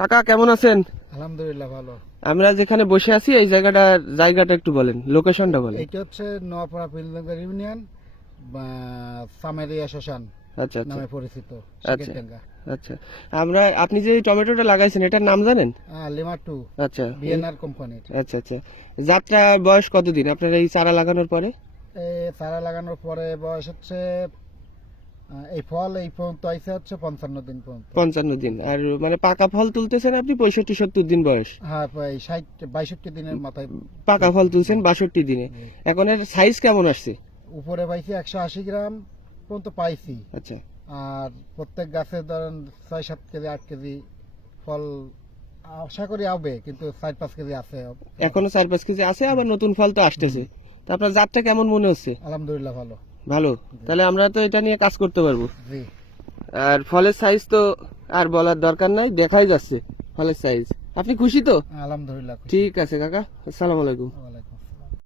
কাকা কেমন আছেন? আলহামদুলিল্লাহ ভালো। আমরা যেখানে বসে আছি এই জায়গাটা একটু বলেন, লোকেশনটা বলেন। এটা হচ্ছে নোয়াপাড়া পিলনগর ইউনিয়ন বা সামেরিয়া শ্মশান আচ্ছা আচ্ছা নামে পরিচিত আচ্ছা শিকেরডাঙ্গা। আচ্ছা। আপনি যে টমেটোটা লাগাইছেন এটার নাম জানেন? লিমা টু আচ্ছা বিএনআর কোম্পানির। আচ্ছা আচ্ছা। যাত্রা বয়স কতদিন আপনার এই চারা লাগানোর পরে? এই চারা লাগানোর পরে বয়স হচ্ছে এই ফল এই পর্যন্ত আইসে হচ্ছে 55 দিন পর্যন্ত। 55 দিন। আর মানে পাকা ফল তুলতেছেন আপনি 65-70 দিন বয়স? হ্যাঁ, প্রায় 60-62 দিনের মাথায় পাকা ফল তুলছেন 62 দিনে। এখন এর সাইজ কেমন আসছে? উপরে পাইছি 180 গ্রাম পর্যন্ত পাইছি। আচ্ছা আর প্রত্যেক গাছে ধরেন 6-7 কেজি 8 কেজি ফল আশা করি হবে, কিন্তু 4-5 কেজি আছে। এখনো 4-5 কেজি আছে, আবার নতুন ফল তো আসতেছে। তা আপনার জাতটা কেমন মনে হচ্ছে? আলহামদুলিল্লাহ ভালো। ভালো। তাহলে আমরা তো এটা নিয়ে কাজ করতে পারবো। জি, আর ফলের সাইজ তো আর বলার দরকার নাই, দেখাই যাচ্ছে ফলের সাইজ। আপনি খুশি তো? আলহামদুলিল্লাহ খুশি। ঠিক আছে কাকা, আসসালামু আলাইকুম। ওয়ালাইকুম।